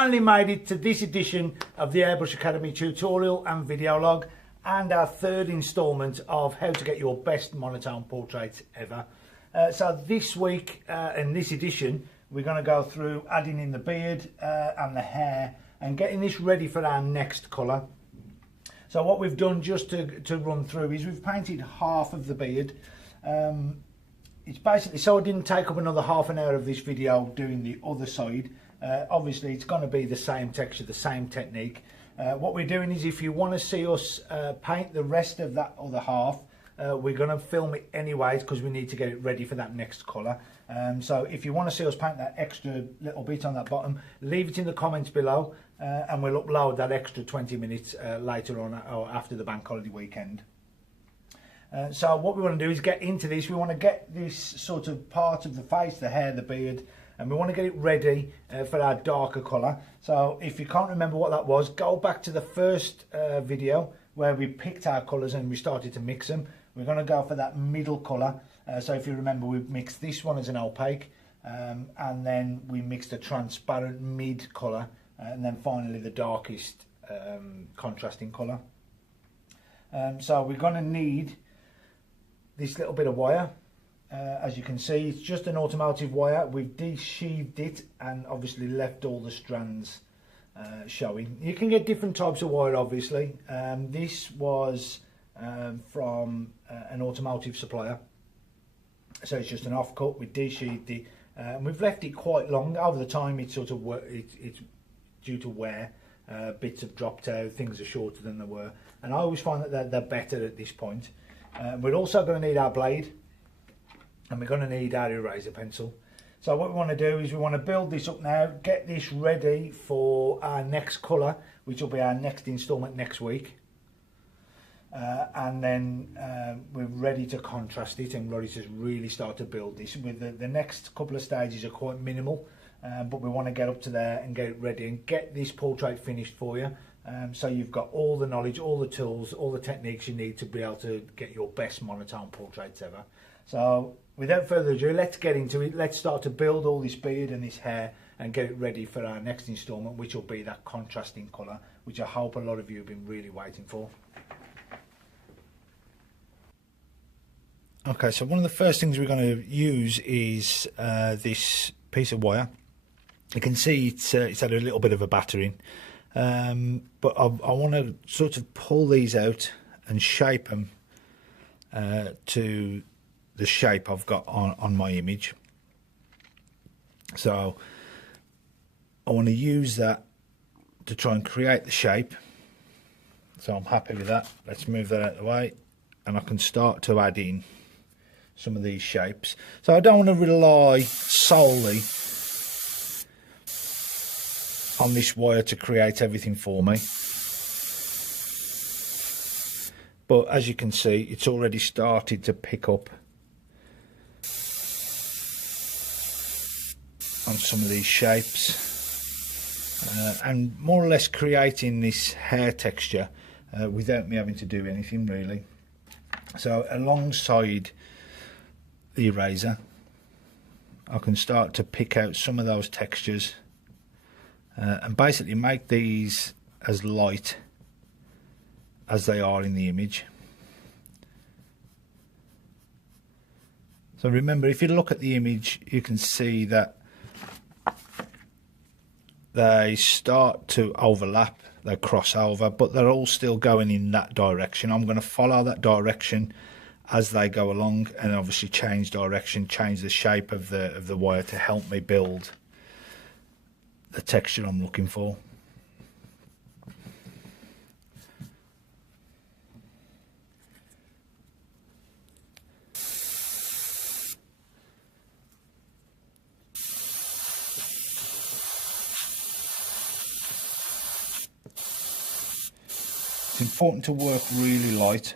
finally made it to this edition of the Airbrush Academy tutorial and video log, and our third instalment of how to get your best monotone portraits ever. So this week, in this edition, we're going to go through adding in the beard and the hair and getting this ready for our next colour. So what we've done, just to run through, is we've painted half of the beard. It's basically so I didn't take up another half an hour of this video doing the other side. Obviously it's going to be the same texture, the same technique. What we're doing is, if you want to see us paint the rest of that other half, we're going to film it anyways because we need to get it ready for that next colour. So if you want to see us paint that extra little bit on that bottom, leave it in the comments below, and we'll upload that extra 20 minutes later on or after the bank holiday weekend. So what we want to do is get into this. We want to get this sort of part of the face, the hair, the beard, and we want to get it ready for our darker colour. So if you can't remember what that was, go back to the first video where we picked our colours and we started to mix them. We're going to go for that middle colour. So if you remember, we mixed this one as an opaque, and then we mixed a transparent mid colour, and then finally the darkest contrasting colour. So we're going to need this little bit of wire. As you can see, it's just an automotive wire. We've de-sheathed it and obviously left all the strands showing. You can get different types of wire, obviously. This was from an automotive supplier, so it's just an offcut. We de-sheathed it, and we've left it quite long. Over the time, it's sort of it's due to wear. Bits have dropped out, things are shorter than they were, and I always find that they're better at this point. We're also going to need our blade, and we're going to need our eraser pencil. So what we want to do is we want to build this up now, get this ready for our next colour, which will be our next instalment next week. And then we're ready to contrast it and ready to really start to build this. With the next couple of stages are quite minimal, but we want to get up to there and get it ready and get this portrait finished for you. So you've got all the knowledge, all the tools, all the techniques you need to be able to get your best monotone portraits ever. So without further ado, let's get into it. Let's start to build all this beard and this hair and get it ready for our next instalment, which will be that contrasting colour, which I hope a lot of you have been really waiting for. Okay, so one of the first things we're going to use is this piece of wire. You can see it's had a little bit of a battering. But I want to sort of pull these out and shape them to the shape I've got on my image. So I want to use that to try and create the shape. So I'm happy with that. Let's move that out of the way, and I can start to add in some of these shapes. So I don't want to rely solely on this wire to create everything for me, but as you can see, it's already started to pick up on some of these shapes, and more or less creating this hair texture without me having to do anything really. So alongside the eraser, I can start to pick out some of those textures and basically make these as light as they are in the image. So remember, if you look at the image, you can see that they start to overlap, they cross over, but they're all still going in that direction. I'm going to follow that direction as they go along, and obviously change direction, change the shape of the wire to help me build the texture I'm looking for. It's important to work really light.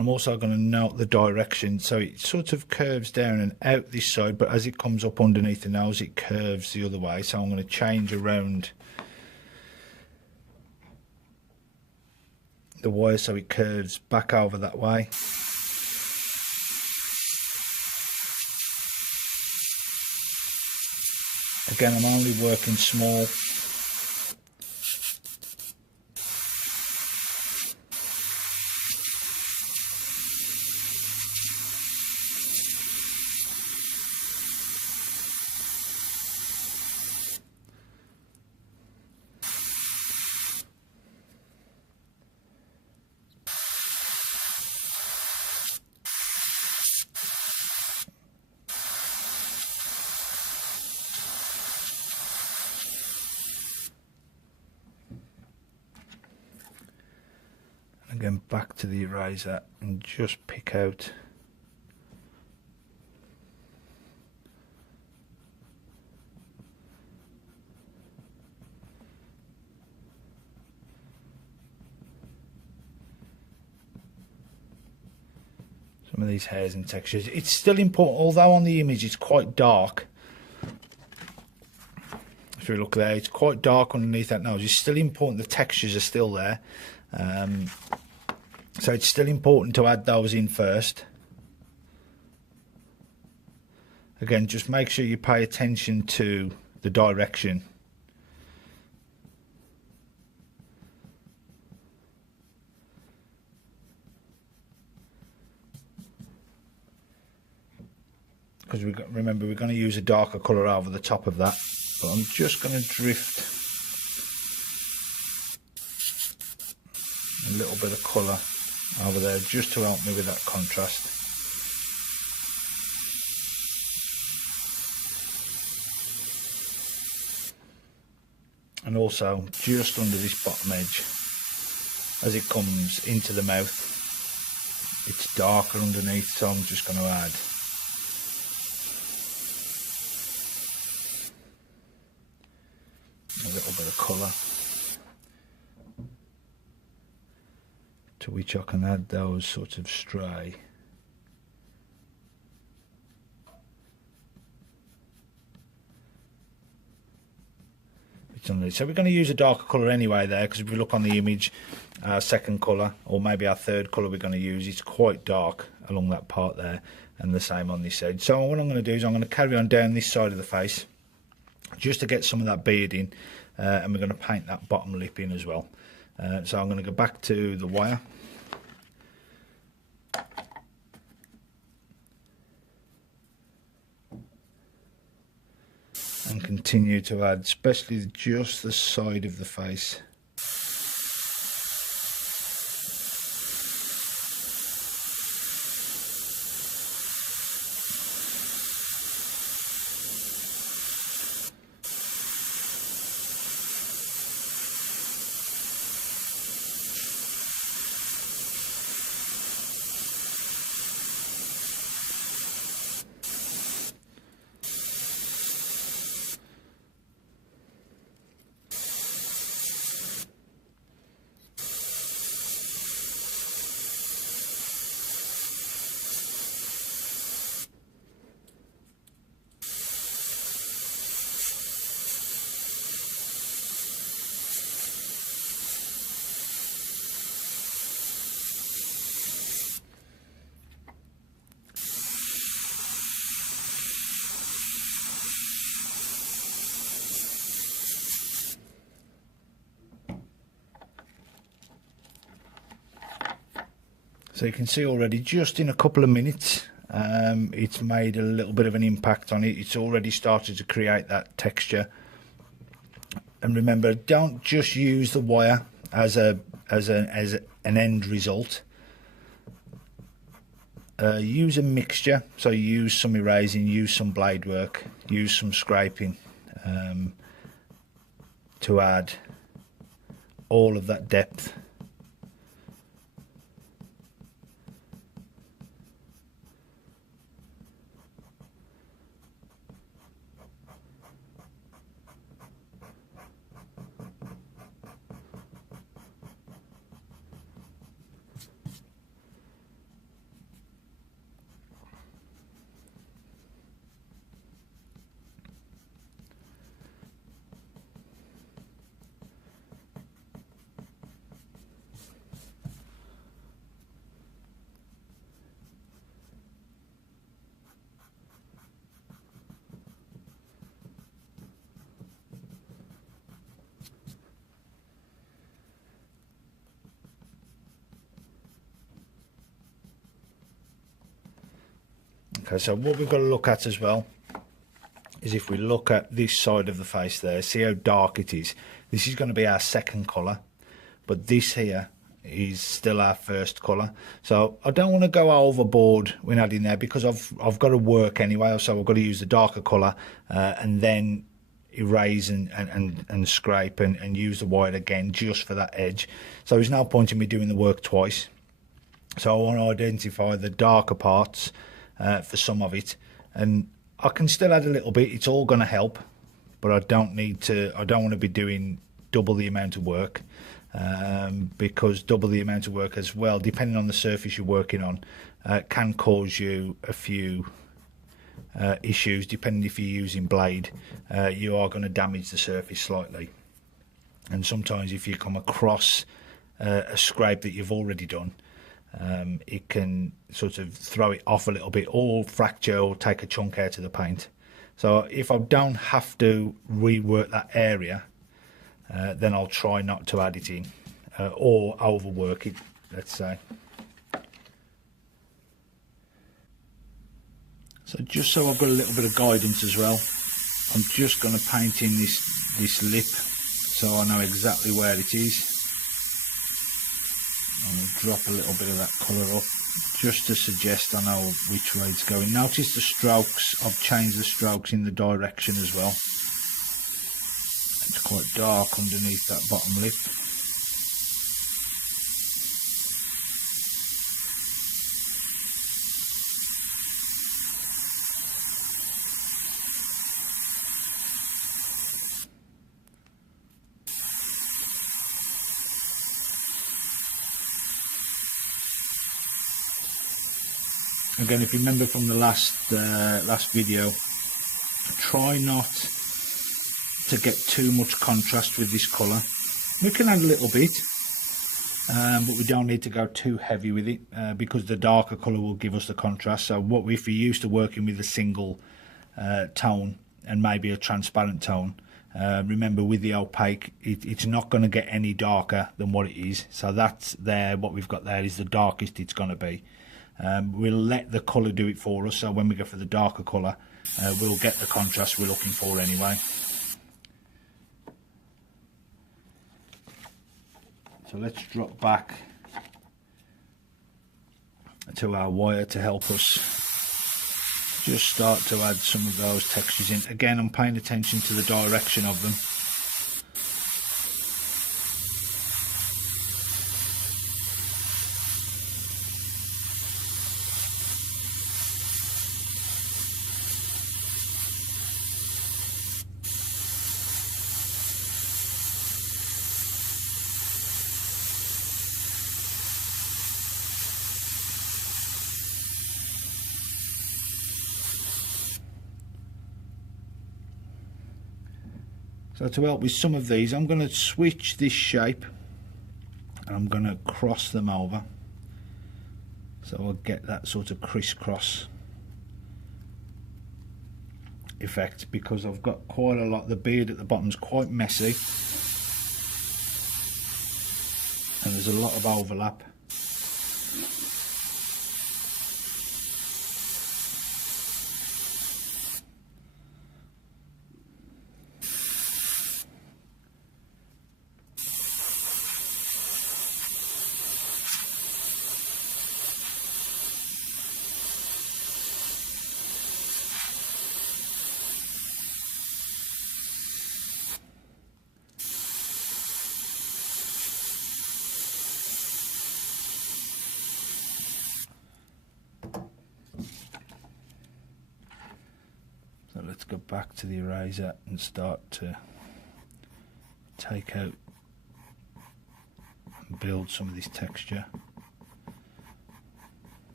I'm also going to note the direction, so it sort of curves down and out this side, but as it comes up underneath the nose it curves the other way, so I'm going to change around the wire so it curves back over that way. Again, I'm only working small. Again, back to the eraser and just pick out some of these hairs and textures. It's still important, although on the image it's quite dark. If you look there, it's quite dark underneath that nose. It's still important, the textures are still there. So it's still important to add those in first. Again, just make sure you pay attention to the direction. Because remember, we're going to use a darker colour over the top of that. But I'm just going to drift a little bit of colour over there just to help me with that contrast. And also just under this bottom edge, as it comes into the mouth, it's darker underneath, so I'm just going to add a little bit of colour, to which I can add those sort of stray bits underneath. So we're going to use a darker colour anyway there, because if we look on the image, our second colour, or maybe our third colour we're going to use, it's quite dark along that part there, and the same on this edge. So what I'm going to do is I'm going to carry on down this side of the face just to get some of that beard in, and we're going to paint that bottom lip in as well. So I'm going to go back to the wire, and continue to add, especially just the side of the face. So you can see already, just in a couple of minutes, it's made a little bit of an impact on it. It's already started to create that texture. And remember, don't just use the wire as an end result. Use a mixture. So use some erasing, use some blade work, use some scraping, to add all of that depth. Okay, so what we've got to look at as well is if we look at this side of the face there, see how dark it is. This is going to be our second colour, but this here is still our first colour. So I don't want to go overboard when adding there, because I've got to work anyway, so I've got to use the darker colour and then erase and scrape and use the white again just for that edge. So there's no point in me doing the work twice. So I want to identify the darker parts for some of it, and I can still add a little bit. It's all going to help, but I don't want to be doing double the amount of work, because double the amount of work as well, depending on the surface you're working on, can cause you a few issues. Depending if you're using blade, you are going to damage the surface slightly, and sometimes if you come across a scrape that you've already done, it can sort of throw it off a little bit, or fracture, or take a chunk out of the paint. So if I don't have to rework that area, then I'll try not to add it in or overwork it, let's say. So just so I've got a little bit of guidance as well, I'm just going to paint in this lip so I know exactly where it is. I'm going to drop a little bit of that colour up just to suggest I know which way it's going. Notice the strokes, I've changed the strokes in the direction as well. It's quite dark underneath that bottom lip. Again, if you remember from the last video, try not to get too much contrast with this colour. We can add a little bit, but we don't need to go too heavy with it, because the darker colour will give us the contrast. So if you're used to working with a single tone and maybe a transparent tone, remember with the opaque, it's not going to get any darker than what it is. So that's there, what we've got there is the darkest it's going to be. We'll let the colour do it for us, so when we go for the darker colour, we'll get the contrast we're looking for anyway. So let's drop back to our wire to help us just start to add some of those textures in. Again, I'm paying attention to the direction of them. So to help with some of these, I'm going to switch this shape and I'm going to cross them over, so I'll get that sort of crisscross effect, because I've got quite a lot. The beard at the bottom is quite messy and there's a lot of overlap. So let's go back to the eraser and start to take out and build some of this texture.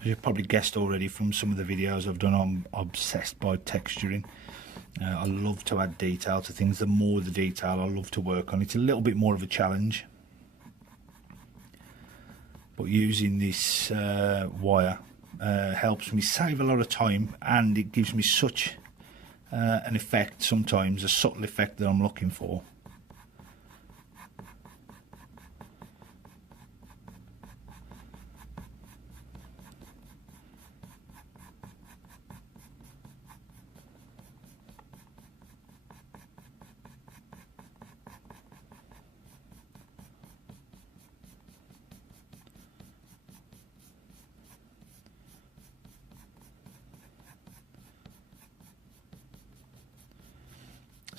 As you've probably guessed already from some of the videos I've done, I'm obsessed by texturing. I love to add detail to things. The more the detail I love to work on. It's a little bit more of a challenge, but using this wire helps me save a lot of time, and it gives me such an effect, sometimes a subtle effect that I'm looking for.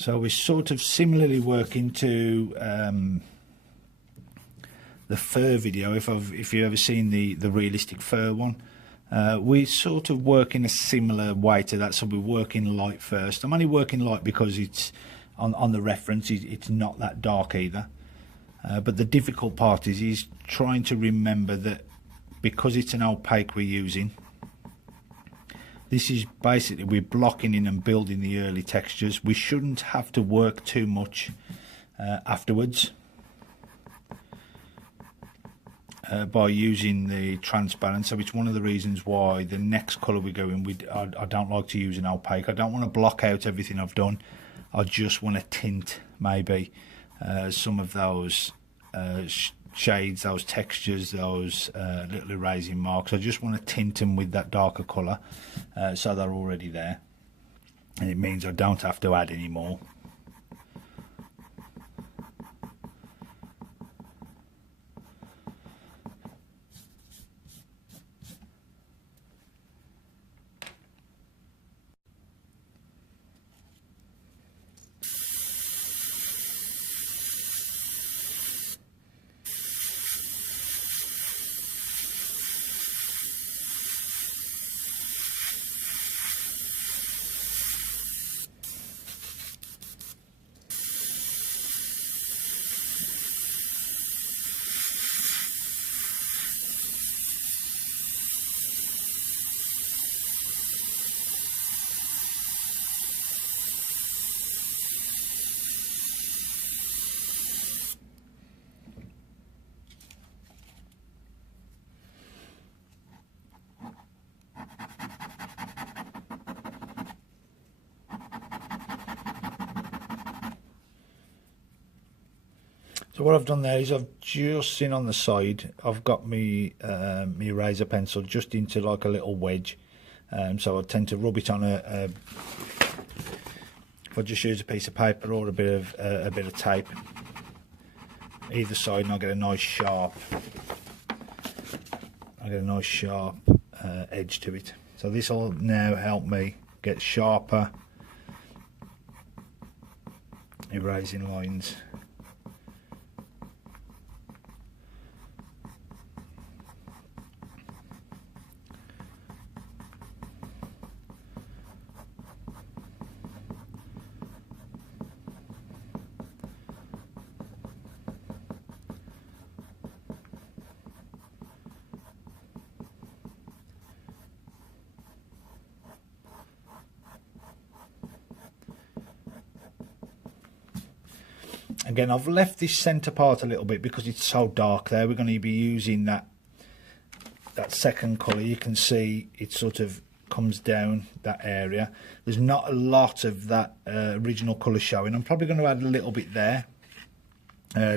So we're sort of similarly working to the fur video. If you've ever seen the realistic fur one, we sort of work in a similar way to that. So we're working light first. I'm only working light because it's on the reference. It's not that dark either. But the difficult part is trying to remember that because it's an opaque we're using. This is basically, we're blocking in and building the early textures. We shouldn't have to work too much afterwards by using the transparent. So it's one of the reasons why the next colour we go in with, I don't like to use an opaque. I don't want to block out everything I've done. I just want to tint maybe some of those shades, those textures, those little erasing marks. I just want to tint them with that darker colour so they're already there, and it means I don't have to add any more. So what I've done there is I've just seen on the side, I've got me my eraser pencil just into like a little wedge. So I tend to rub it on if I just use a piece of paper or a bit of tape either side, and I'll get a nice sharp edge to it. So this will now help me get sharper erasing lines. Again, I've left this centre part a little bit because it's so dark there. We're going to be using that second colour. You can see it sort of comes down that area. There's not a lot of that original colour showing. I'm probably going to add a little bit there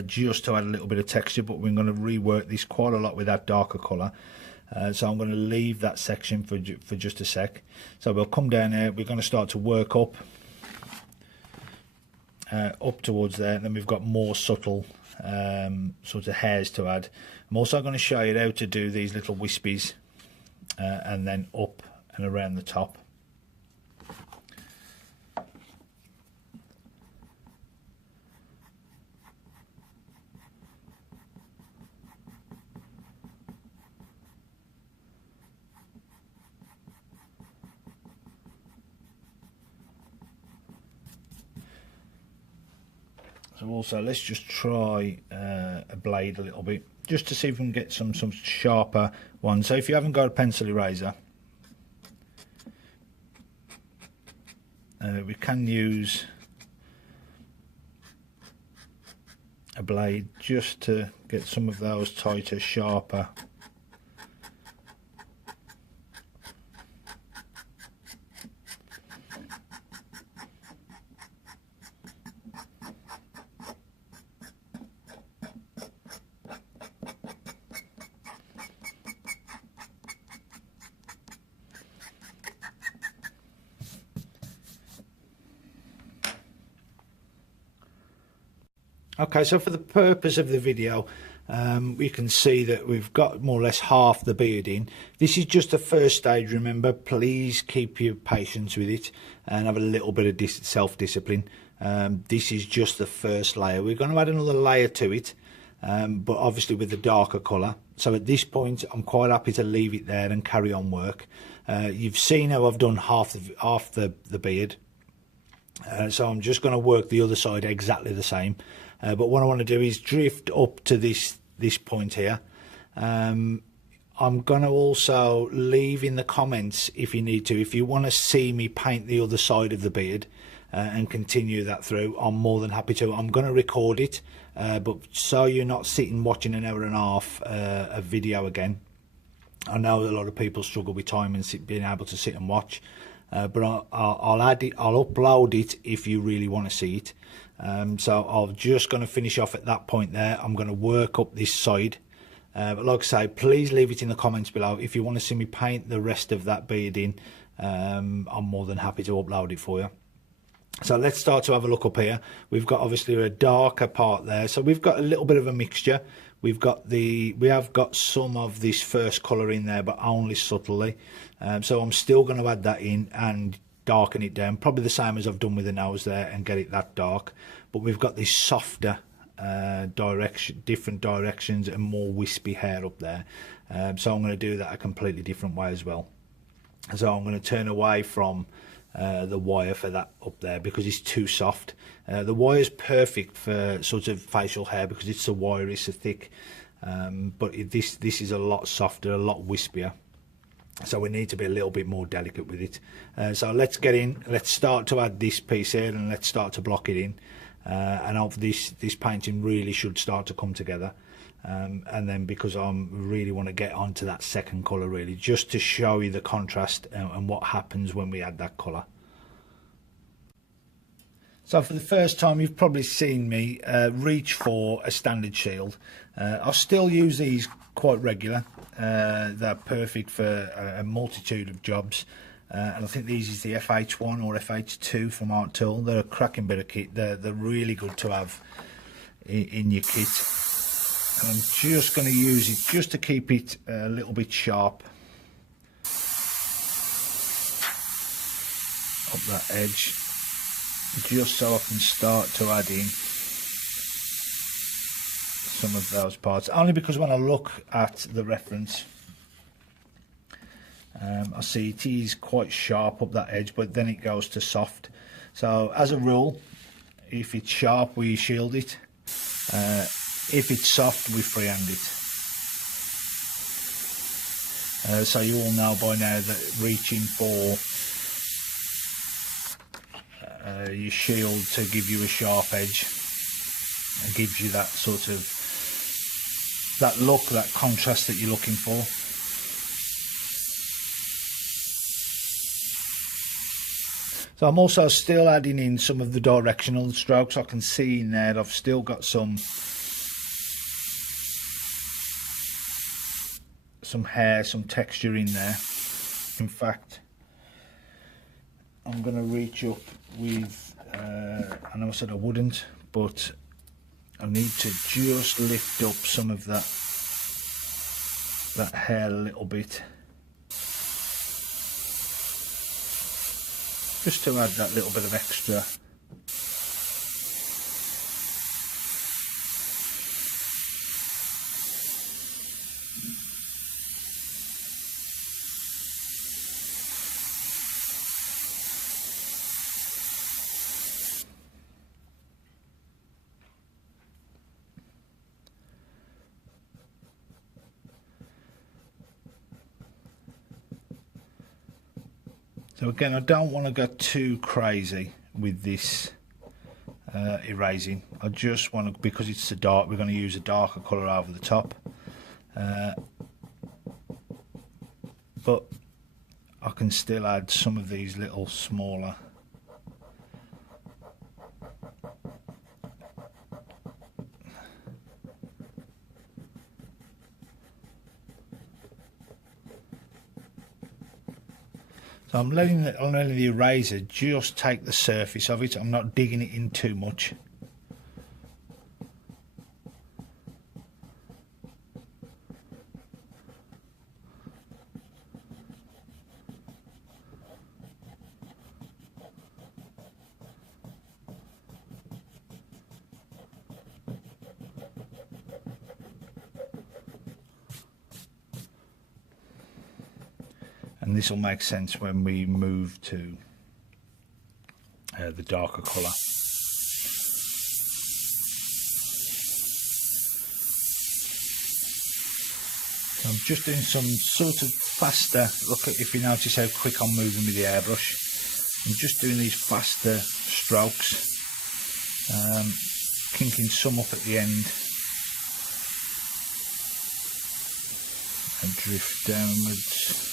just to add a little bit of texture, but we're going to rework this quite a lot with that darker colour. So I'm going to leave that section for just a sec. So we'll come down here. We're going to start to work up towards there, and then we've got more subtle sort of hairs to add. I'm also going to show you how to do these little wispies and then up and around the top. So also let's just try a blade a little bit just to see if we can get some sharper ones. So if you haven't got a pencil eraser, we can use a blade just to get some of those tighter, sharper . Okay, so for the purpose of the video, we can see that we've got more or less half the beard in. This is just the first stage, remember. Please keep your patience with it and have a little bit of self-discipline. This is just the first layer. We're going to add another layer to it, but obviously with the darker colour. So at this point I'm quite happy to leave it there and carry on work. You've seen how I've done half the beard, so I'm just going to work the other side exactly the same, but what I want to do is drift up to this point here. I'm going to also leave in the comments, if you need to, if you want to see me paint the other side of the beard and continue that through, I'm more than happy to. I'm going to record it, but so you're not sitting watching an hour and a half a video again. I know a lot of people struggle with time and being able to sit and watch, but I'll add it, I'll upload it if you really want to see it. So I'm just going to finish off at that point there. I'm going to work up this side. But like I say, please leave it in the comments below if you want to see me paint the rest of that beard in. I'm more than happy to upload it for you. So let's start to have a look up here. We've got obviously a darker part there, so we've got a little bit of a mixture. We have got some of this first colour in there, but only subtly. So I'm still going to add that in and darken it down, probably the same as I've done with the nose there, and get it that dark. But we've got this softer different directions and more wispy hair up there, so I'm going to do that a completely different way as well. So I'm going to turn away from the wire for that up there because it's too soft. The wire is perfect for sort of facial hair because it's so wiry, so thick, but this is a lot softer, a lot wispier, so we need to be a little bit more delicate with it. So let's get in, let's start to add this piece here and let's start to block it in. And this painting really should start to come together, and then because I really want to get onto that second colour, really just to show you the contrast and what happens when we add that colour. So for the first time you've probably seen me reach for a standard shield. I still use these quite regular. They're perfect for a multitude of jobs. And I think these is the FH1 or FH2 from Art Tool. They're a cracking bit of kit. They're really good to have in your kit. And I'm just going to use it just to keep it a little bit sharp up that edge, just so I can start to add in some of those parts. Only because when I look at the reference, I see it is quite sharp up that edge, but then it goes to soft. So as a rule, if it's sharp we shield it, if it's soft we freehand it. So you all know by now that reaching for your shield to give you a sharp edge and gives you that sort of that look, that contrast that you're looking for. So I'm also still adding in some of the directional strokes. I can see in there I've still got some hair, some texture in there. In fact, I'm going to reach up with, I know I said I wouldn't, but I need to just lift up some of that hair a little bit, just to add that little bit of extra. So again, I don't want to go too crazy with this erasing. I just want to, because it's so dark, we're going to use a darker colour over the top. But I can still add some of these little smaller So I'm letting the eraser just take the surface of it. I'm not digging it in too much. and this will make sense when we move to the darker colour. So I'm just doing some sort of faster, look at, if you notice how quick I'm moving with the airbrush, I'm just doing these faster strokes, kinking some up at the end and drift downwards.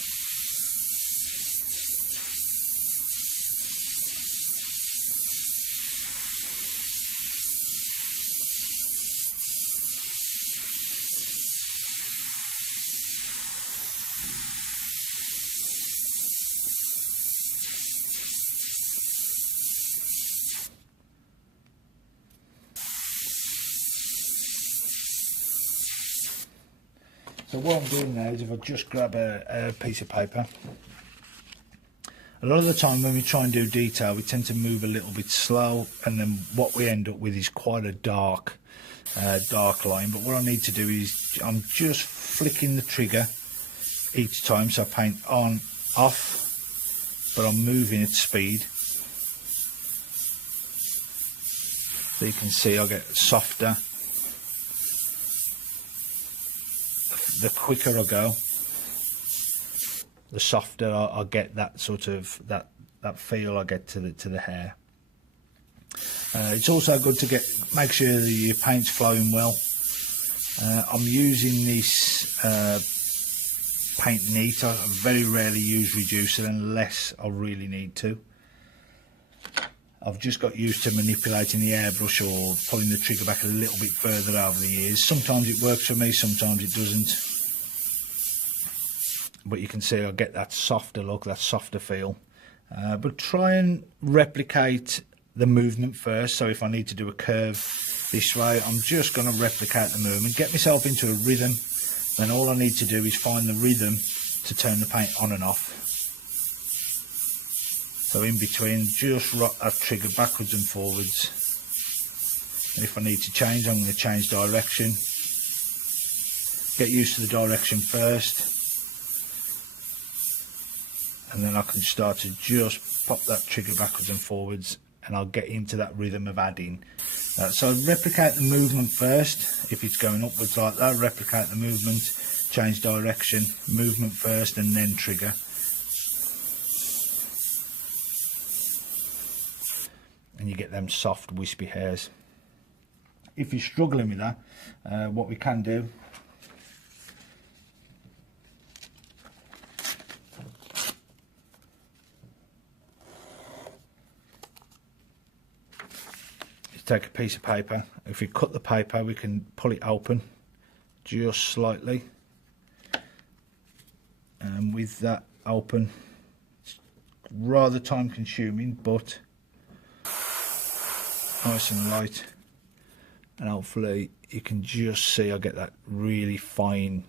So what I'm doing now is, if I just grab a piece of paper, a lot of the time when we try and do detail we tend to move a little bit slow, and then what we end up with is quite a dark line. But what I need to do is, I'm just flicking the trigger each time, so I paint on, off, but I'm moving at speed. So you can see I get softer. The quicker I go, the softer I get that sort of that feel I get to the hair. It's also good to make sure that your paint's flowing well. I'm using this paint neat. I very rarely use reducer unless I really need to. I've just got used to manipulating the airbrush or pulling the trigger back a little bit further over the years. Sometimes it works for me, sometimes it doesn't. But you can see I get that softer look, that softer feel. But try and replicate the movement first. So if I need to do a curve this way, I'm just going to replicate the movement, get myself into a rhythm. Then all I need to do is find the rhythm to turn the paint on and off. So in between, just rock that trigger backwards and forwards. And if I need to change, I'm going to change direction. Get used to the direction first. And then I can start to just pop that trigger backwards and forwards, and I'll get into that rhythm of adding. So replicate the movement first. If it's going upwards like that, replicate the movement, change direction, movement first, and then trigger. And you get them soft wispy hairs. If you're struggling with that, what we can do is take a piece of paper. If we cut the paper, we can pull it open just slightly, and with that open, it's rather time consuming, but nice and light, and hopefully you can just see I get that really fine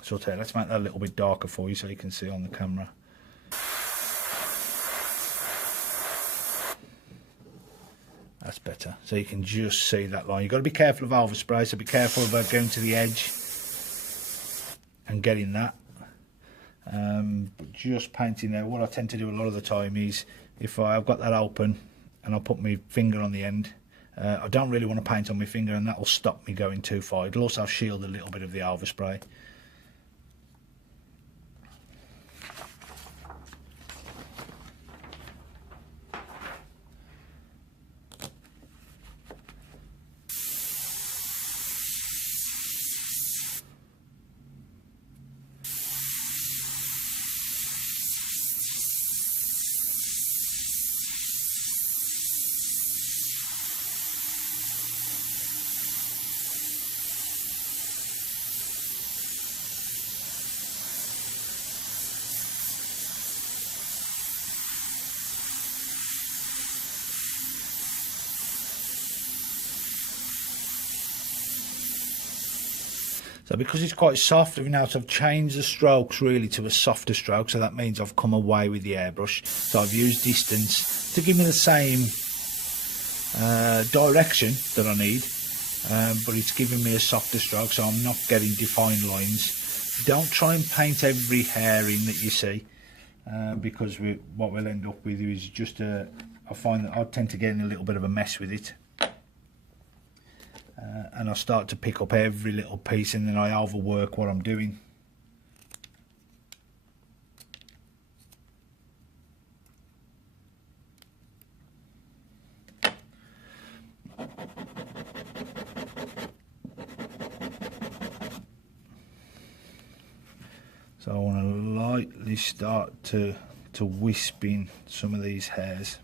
sort of. Let's make that a little bit darker for you so you can see on the camera. That's better. So you can just see that line. You've got to be careful of overspray, so be careful about going to the edge and getting that. But just painting there, what I tend to do a lot of the time is, if I've got that open and I'll put my finger on the end, I don't really want to paint on my finger, and that will stop me going too far. It'll also shield a little bit of the overspray. So because it's quite soft, I've now changed the strokes really to a softer stroke, so that means I've come away with the airbrush. So I've used distance to give me the same direction that I need, but it's giving me a softer stroke, so I'm not getting defined lines. Don't try and paint every hair in that you see, because what we'll end up with is just I find that I tend to get in a little bit of a mess with it, and I start to pick up every little piece, and then I overwork what I'm doing. So I want to lightly start to wisp in some of these hairs.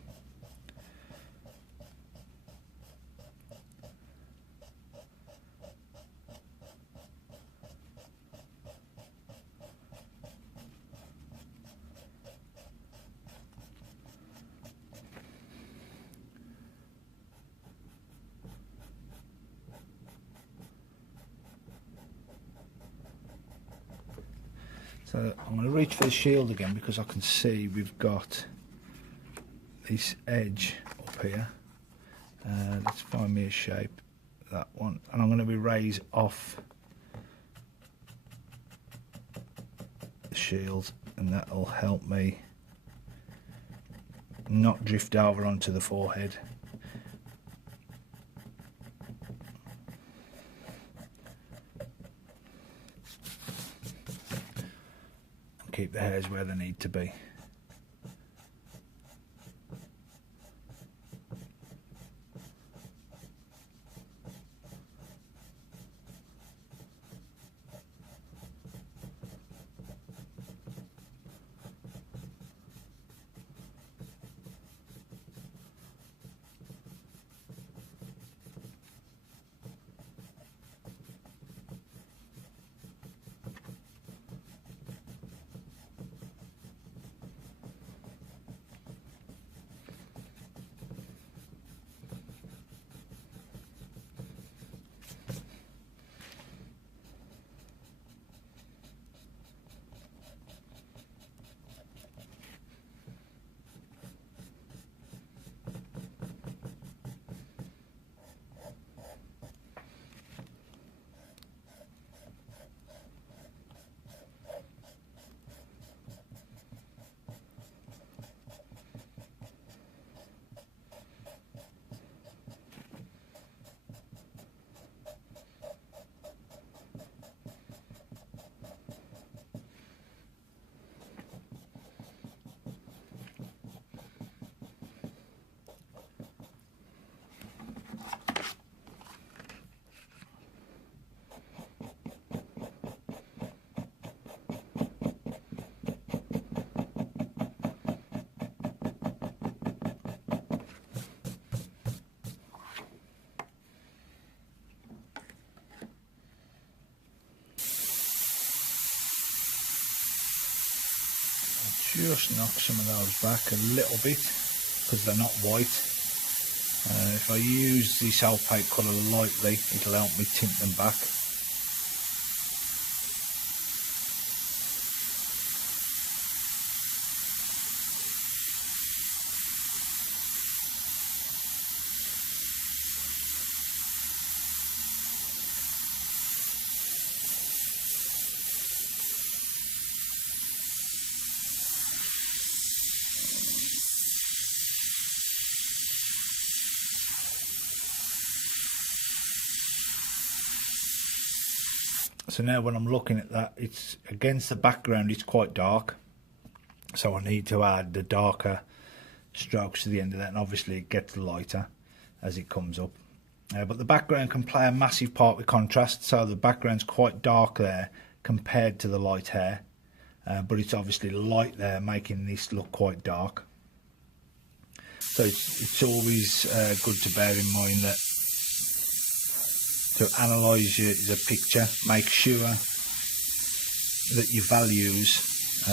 So I'm going to reach for the shield again because I can see we've got this edge up here. Let's find me a shape, that one, and I'm going to erase off the shield, and that will help me not drift over onto the forehead. Keep the hairs where they need to be. Just knock some of those back a little bit because they're not white. If I use this opaque colour lightly, it'll help me tint them back. So now when I'm looking at that, it's against the background, it's quite dark. So I need to add the darker strokes to the end of that, and obviously it gets lighter as it comes up. But the background can play a massive part with contrast, so the background's quite dark there compared to the light hair. But it's obviously light there, making this look quite dark. So it's always good to bear in mind that to analyse the picture, make sure that your values,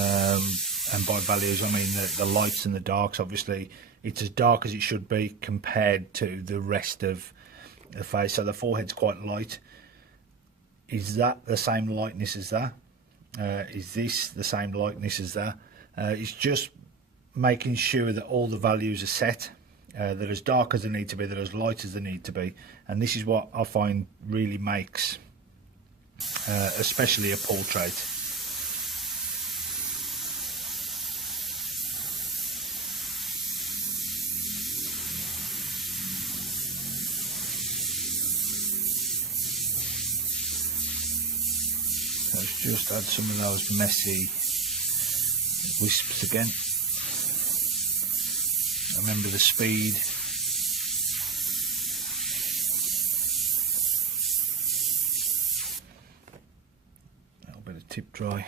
and by values I mean the lights and the darks, obviously it's as dark as it should be compared to the rest of the face. So the forehead's quite light. Is that the same lightness as that? Is this the same lightness as that? It's just making sure that all the values are set. They're as dark as they need to be, they're as light as they need to be, and this is what I find really makes especially a portrait. Let's just add some of those messy wisps again. Remember the speed. A little bit of tip dry.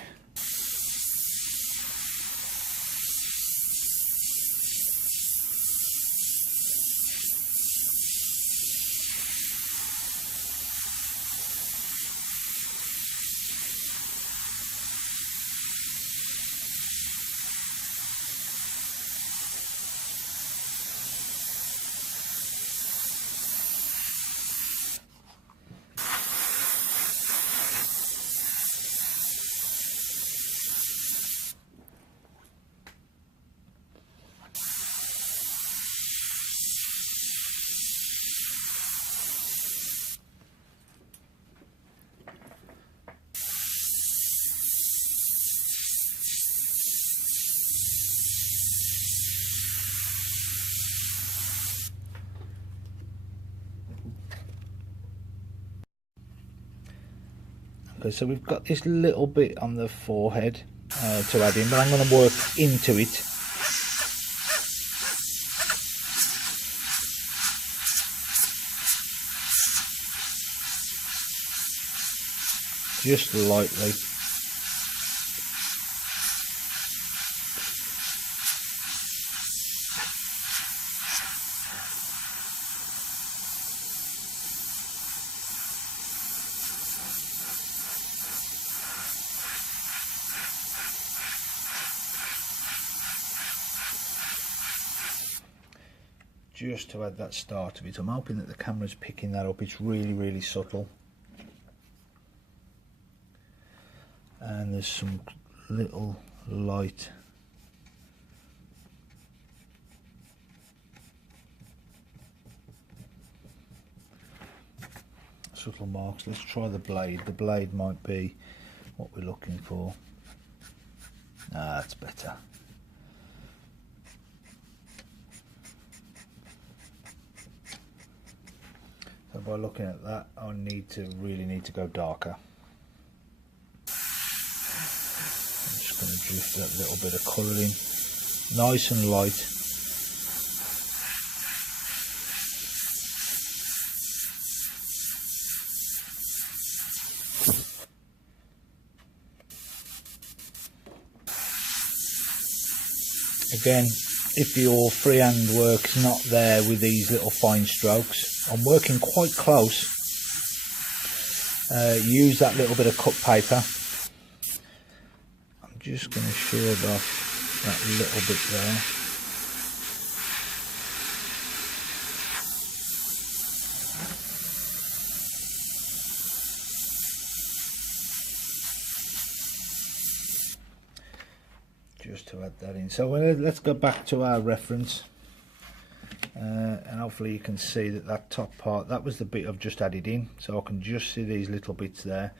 Okay, so we've got this little bit on the forehead to add in, but I'm going to work into it. Just lightly. Just to add that start of it. I'm hoping that the camera's picking that up. It's really, really subtle. And there's some little light subtle marks. Let's try the blade. The blade might be what we're looking for. Ah, that's better. So by looking at that, I really need to go darker. I'm just going to drift that little bit of colour in, nice and light. Again, if your freehand work's not there with these little fine strokes, I'm working quite close. Use that little bit of cut paper. I'm just going to shave off that little bit there. Just to add that in. So let's go back to our reference, and hopefully you can see that that top part, that was the bit I've just added in, so I can just see these little bits there,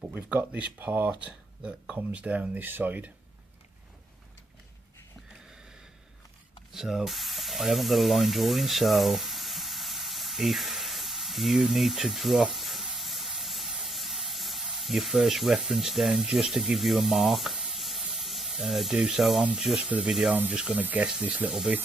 but we've got this part that comes down this side. So I haven't got a line drawing, so if you need to drop your first reference down just to give you a mark, do so. I'm just, for the video, I'm just going to guess this little bit.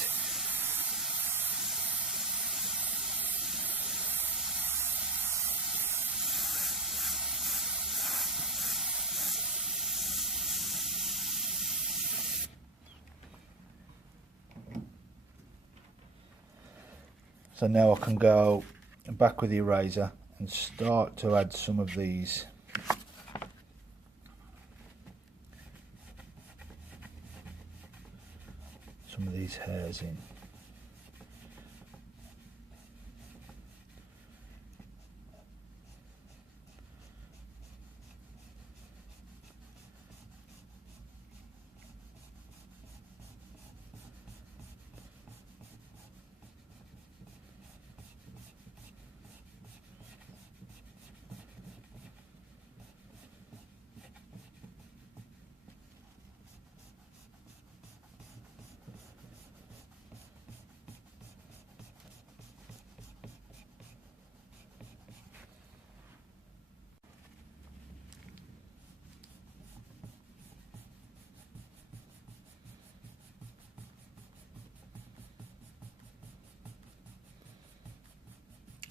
So now I can go back with the eraser and start to add some of these hairs in.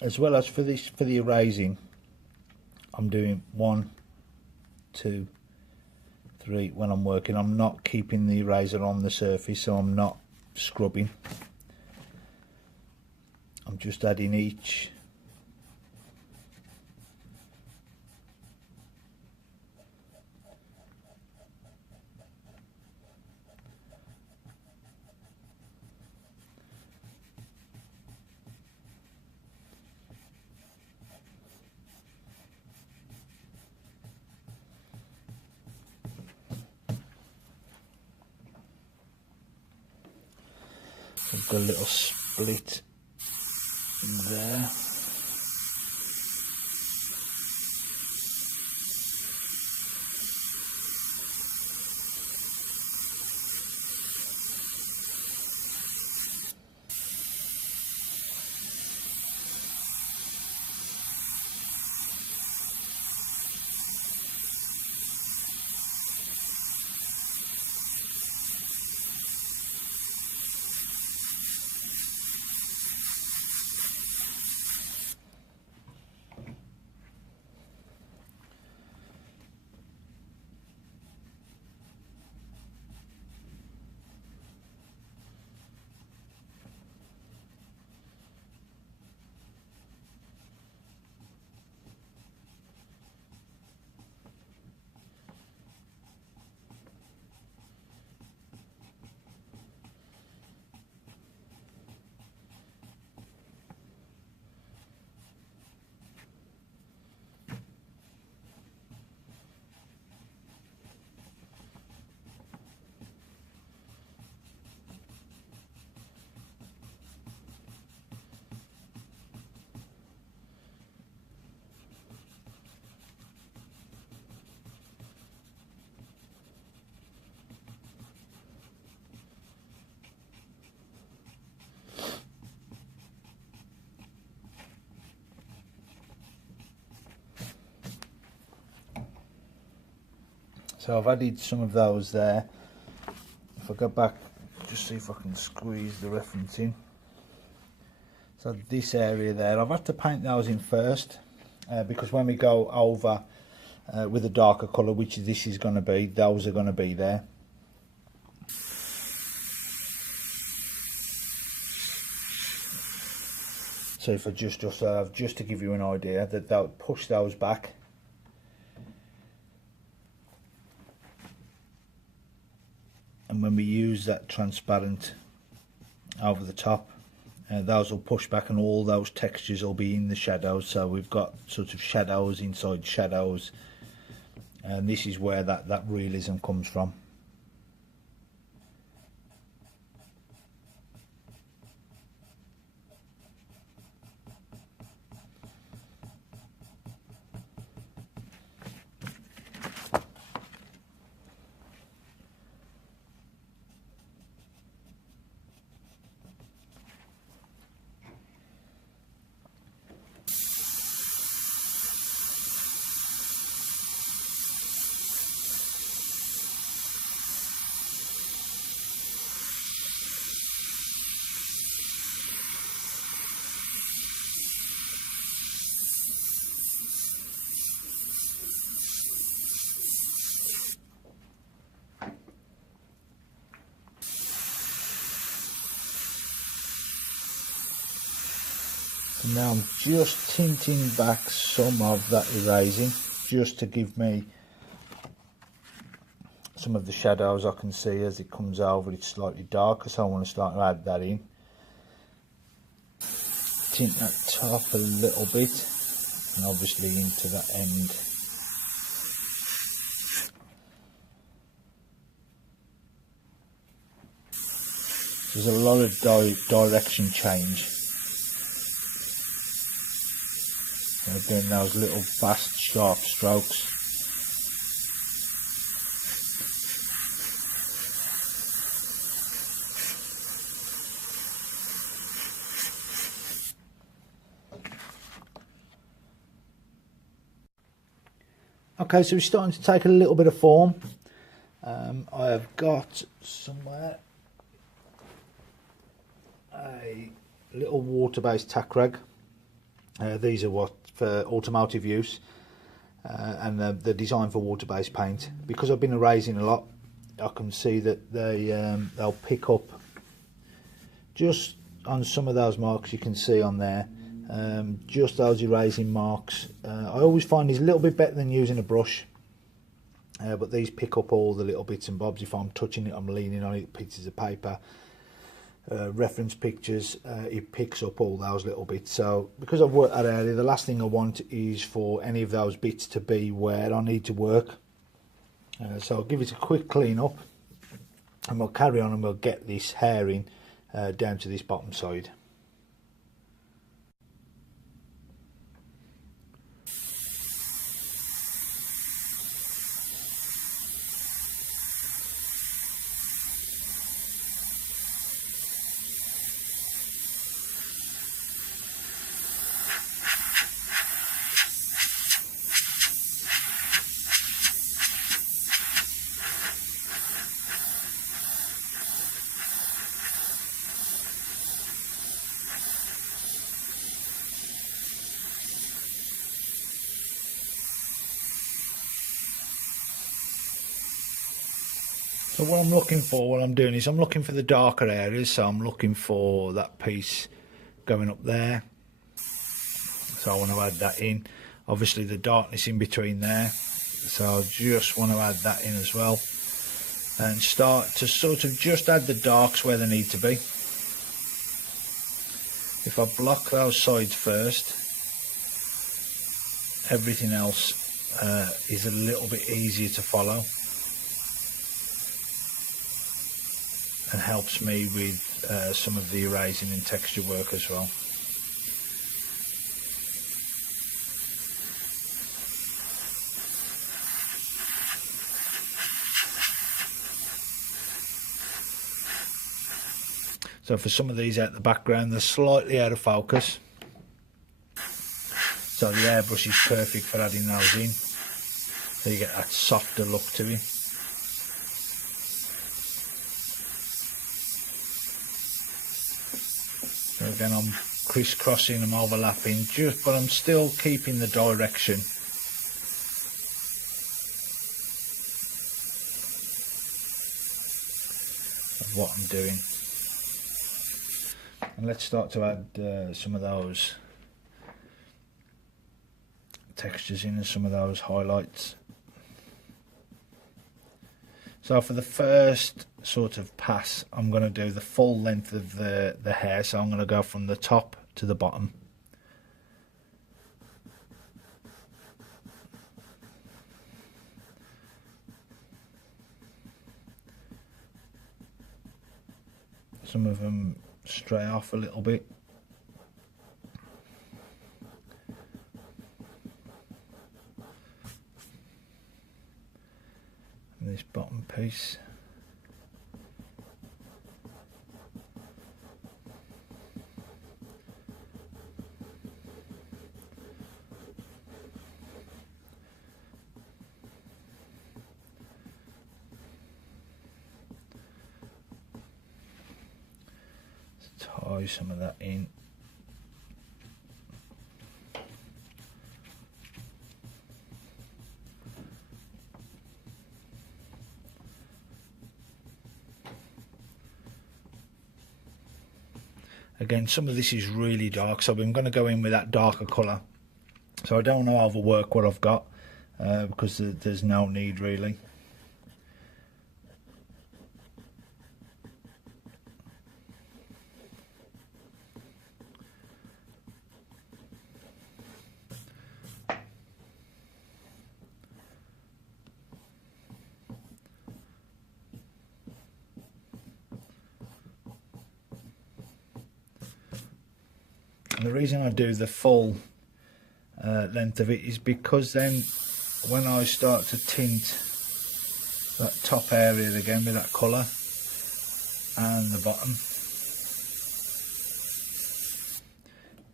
as well as for this, for the erasing, I'm doing 1, 2, 3 when I'm working. I'm not keeping the eraser on the surface, so I'm not scrubbing. I'm just adding each I've got a little split there. So I've added some of those there. If I go back, just see if I can squeeze the reference in. So this area there, I've had to paint those in first because when we go over with a darker colour, which this is going to be, those are going to be there. So if I just to give you an idea, that they'll push those back. And when we use that transparent over the top, those will push back and all those textures will be in the shadows. So we've got sort of shadows inside shadows, and this is where that realism comes from. Now I'm just tinting back some of that erasing, just to give me some of the shadows. I can see as it comes over it's slightly darker, so I want to start to add that in. Tint that top a little bit, and obviously into that end. There's a lot of direction change. Doing those little fast sharp strokes. Okay, so we're starting to take a little bit of form. I have got somewhere a little water-based tack rag. These are what for automotive use, and they're designed for water-based paint. Because I've been erasing a lot, I can see that they'll pick up just on some of those marks you can see on there, just those erasing marks. I always find these a little bit better than using a brush, but these pick up all the little bits and bobs. If I'm touching it, I'm leaning on it, pieces of paper, reference pictures, it picks up all those little bits. So because I've worked that area, the last thing I want is for any of those bits to be where I need to work. So I'll give it a quick clean up, and we'll carry on and we'll get this hairing down to this bottom side. So what I'm looking for, what I'm doing is I'm looking for the darker areas. So I'm looking for that piece going up there. So I want to add that in. Obviously the darkness in between there. So I just want to add that in as well. And start to sort of just add the darks where they need to be. If I block those sides first, everything else is a little bit easier to follow. And helps me with some of the erasing and texture work as well. So for some of these out the background, they're slightly out of focus. So the airbrush is perfect for adding those in. So you get that softer look to it. So again, I'm crisscrossing, I'm overlapping, but I'm still keeping the direction. Of what I'm doing. And let's start to add some of those textures in and some of those highlights. So for the first sort of pass, I'm going to do the full length of the hair. So I'm going to go from the top to the bottom. Some of them stray off a little bit. And this bottom piece. Tie some of that in. Again, some of this is really dark, so I'm going to go in with that darker colour. So I don't want to overwork what I've got, because there's no need really. And the reason I do the full length of it is because then when I start to tint that top area again with that colour and the bottom,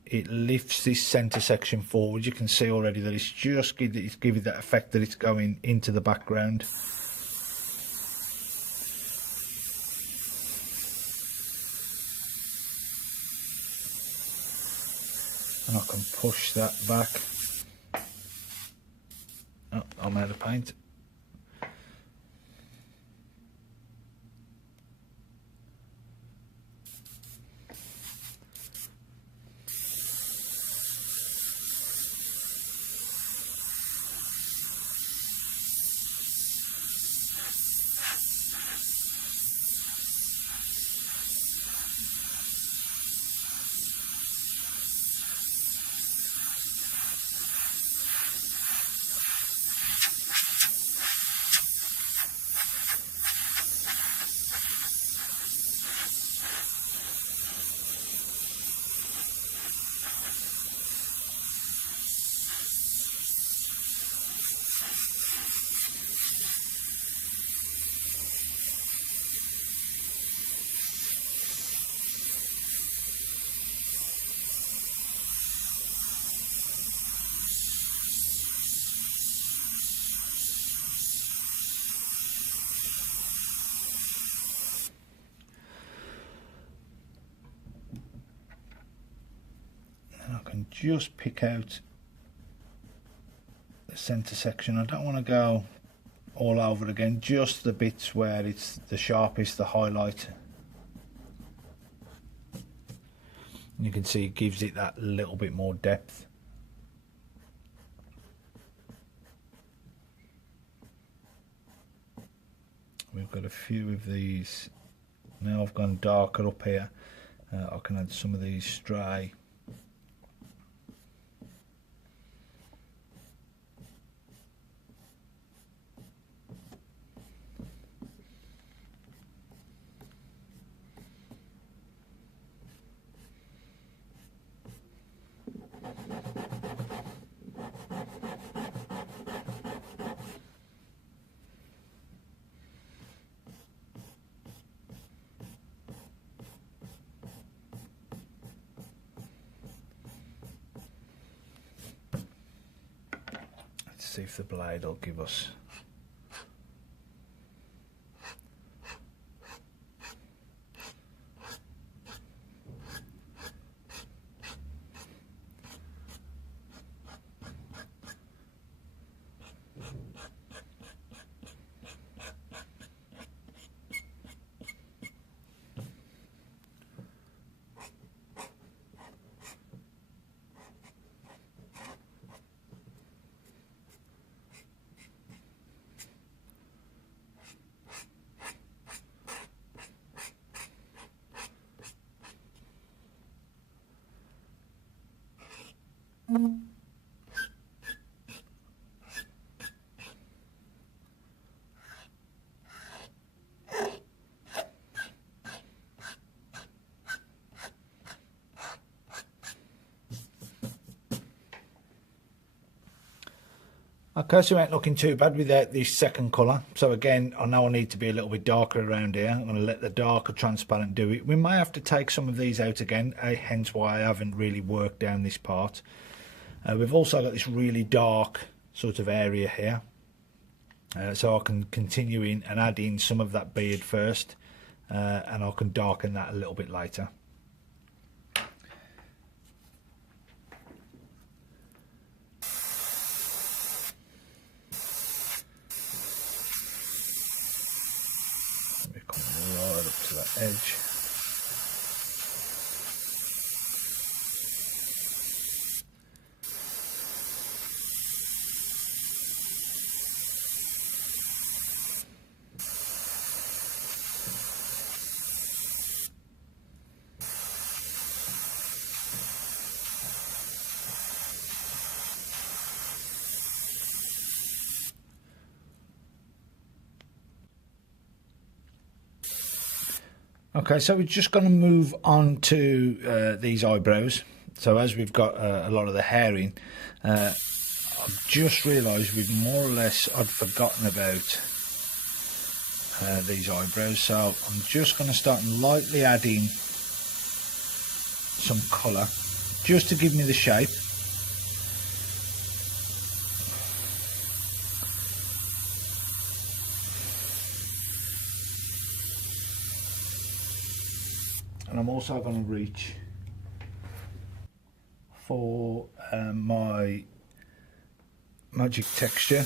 it lifts this centre section forward. You can see already that it's just giving that effect that it's going into the background. and I can push that back. Oh, I'm out of paint. I can just pick out the centre section. I don't want to go all over again, just the bits where it's the sharpest, the highlight. You can see it gives it that little bit more depth. We've got a few of these. Now I've gone darker up here. I can add some of these stray. See if the blade will give us. Okay, so it ain't looking too bad without this second colour. So again, I know I need to be a little bit darker around here. I'm going to let the darker transparent do it. We may have to take some of these out again, hence why I haven't really worked down this part. We've also got this really dark sort of area here. So I can continue in and add in some of that beard first, and I can darken that a little bit later. Edge. Okay, so we're just going to move on to these eyebrows. So as we've got a lot of the hair in, I've just realised we've more or less, I'd forgotten about these eyebrows. So I'm just going to start lightly adding some colour, just to give me the shape. And I'm also going to reach for my magic texture.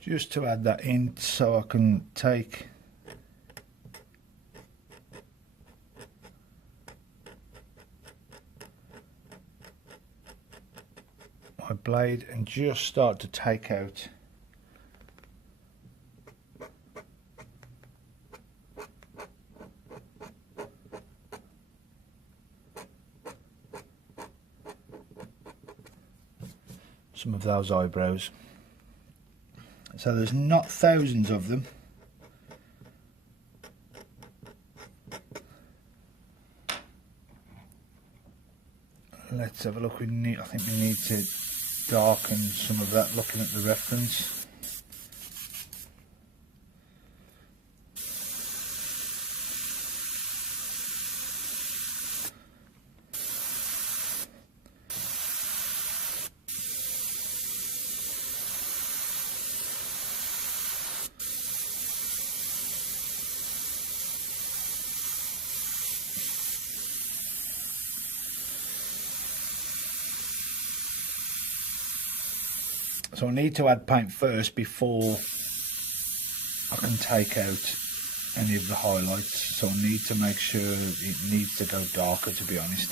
Just to add that in so I can take my blade and just start to take out some of those eyebrows. So there's not thousands of them. Let's have a look. I think we need to darken some of that looking at the reference. So I need to add paint first before I can take out any of the highlights. So I need to make sure it needs to go darker, to be honest.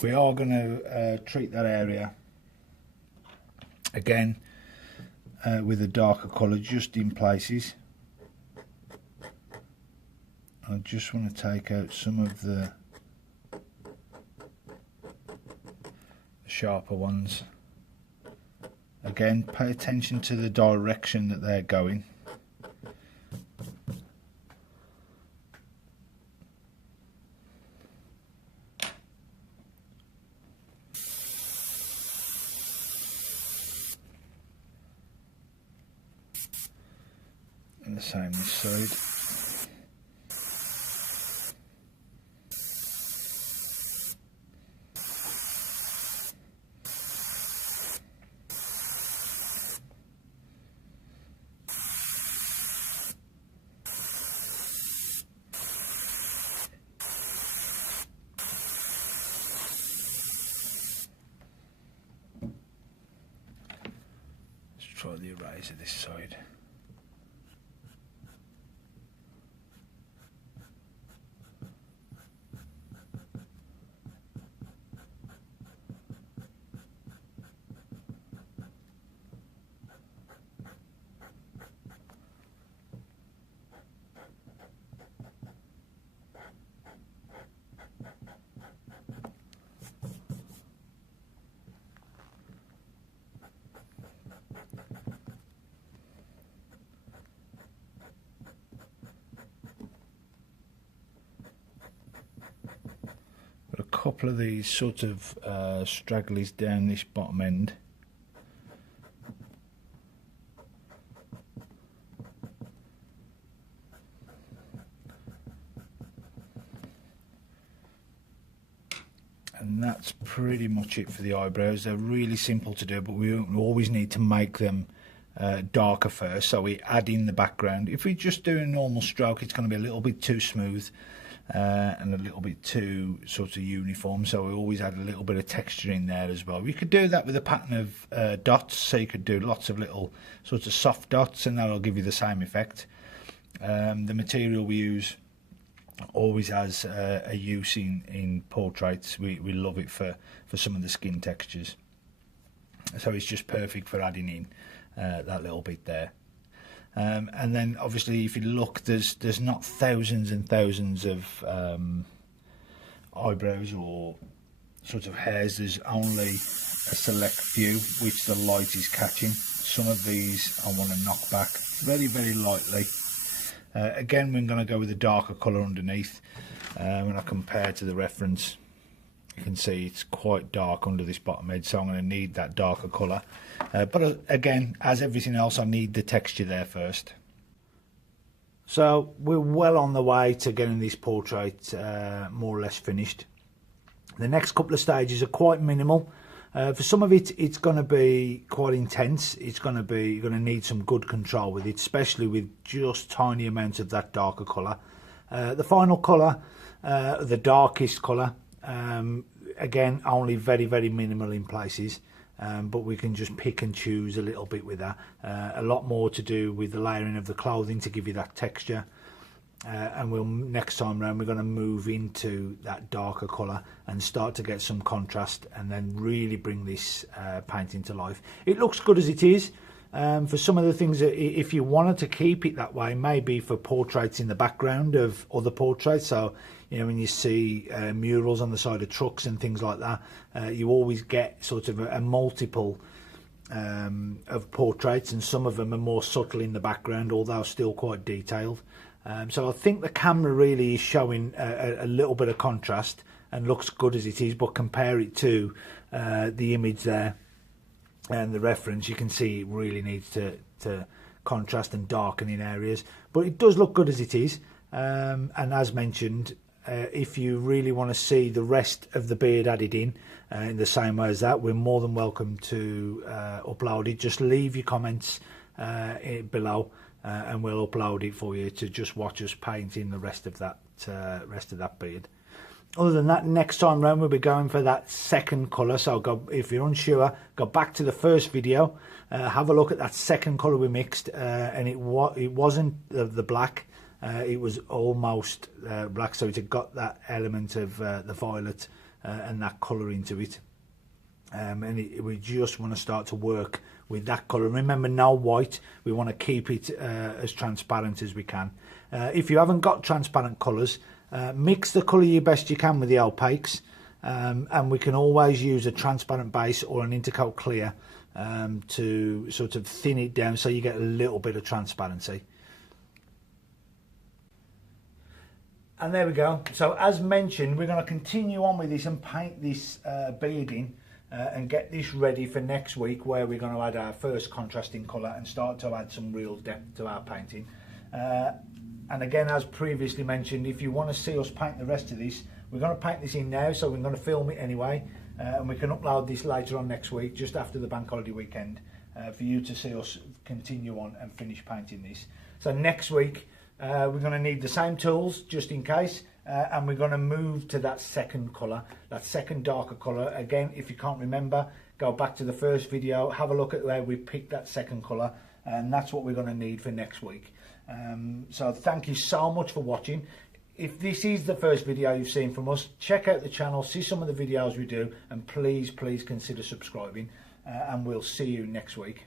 We are going to treat that area again with a darker colour just in places. I just want to take out some of the sharper ones. Again, pay attention to the direction that they're going. And the same this side. Try the eraser this side. Couple of these sort of stragglies down this bottom end. And that's pretty much it for the eyebrows. They're really simple to do, but we always need to make them darker first, so we add in the background. If we just do a normal stroke, it's going to be a little bit too smooth and a little bit too sort of uniform, so we always add a little bit of texture in there as well. You could do that with a pattern of dots, so you could do lots of little sort of soft dots and that'll give you the same effect. The material we use always has a use in portraits. We love it for some of the skin textures, so it's just perfect for adding in that little bit there. And then obviously if you look, there's not thousands and thousands of eyebrows or sort of hairs. There's only a select few which the light is catching. Some of these I want to knock back very, very lightly. Again, we're going to go with a darker colour underneath. When I compare to the reference, you can see it's quite dark under this bottom edge, so I'm going to need that darker colour. But again, as everything else, I need the texture there first. So we're well on the way to getting this portrait more or less finished. The next couple of stages are quite minimal. For some of it, it's going to be quite intense. It's going to be, you're going to need some good control with it, especially with just tiny amounts of that darker colour. The final colour, the darkest colour, again, only very, very minimal in places. But we can just pick and choose a little bit with that. A lot more to do with the layering of the clothing to give you that texture. And we'll next time round we're going to move into that darker colour and start to get some contrast, and then really bring this painting to life. It looks good as it is. For some of the things that, if you wanted to keep it that way, maybe for portraits in the background of other portraits, so you know, when you see murals on the side of trucks and things like that, you always get sort of a multiple of portraits, and some of them are more subtle in the background, although still quite detailed. So I think the camera really is showing a little bit of contrast and looks good as it is, but compare it to the image there and the reference, you can see it really needs to contrast and darken in areas, but it does look good as it is. And as mentioned, if you really want to see the rest of the beard added in the same way as that, we're more than welcome to upload it. Just leave your comments below, and we'll upload it for you to just watch us painting the rest of that beard. Other than that, next time round we'll be going for that second colour. So if you're unsure, go back to the first video, have a look at that second colour we mixed, and it wasn't the black. It was almost black, so it got that element of the violet and that colour into it. And we just want to start to work with that colour. Remember, no white. We want to keep it as transparent as we can. If you haven't got transparent colours, mix the colour you best you can with the opaques, and we can always use a transparent base or an Intercoat clear to sort of thin it down so you get a little bit of transparency. And there we go. So as mentioned, we're going to continue on with this and paint this beard in and get this ready for next week, where we're going to add our first contrasting colour and start to add some real depth to our painting. And again, as previously mentioned, if you want to see us paint the rest of this, we're going to paint this in now, so we're going to film it anyway, and we can upload this later on next week, just after the bank holiday weekend, for you to see us continue on and finish painting this. So next week, we're going to need the same tools, just in case, and we're going to move to that second colour, that second darker colour. Again, if you can't remember, go back to the first video, have a look at where we picked that second colour, and that's what we're going to need for next week. So thank you so much for watching. If this is the first video you've seen from us, check out the channel, see some of the videos we do, and please consider subscribing, and we'll see you next week.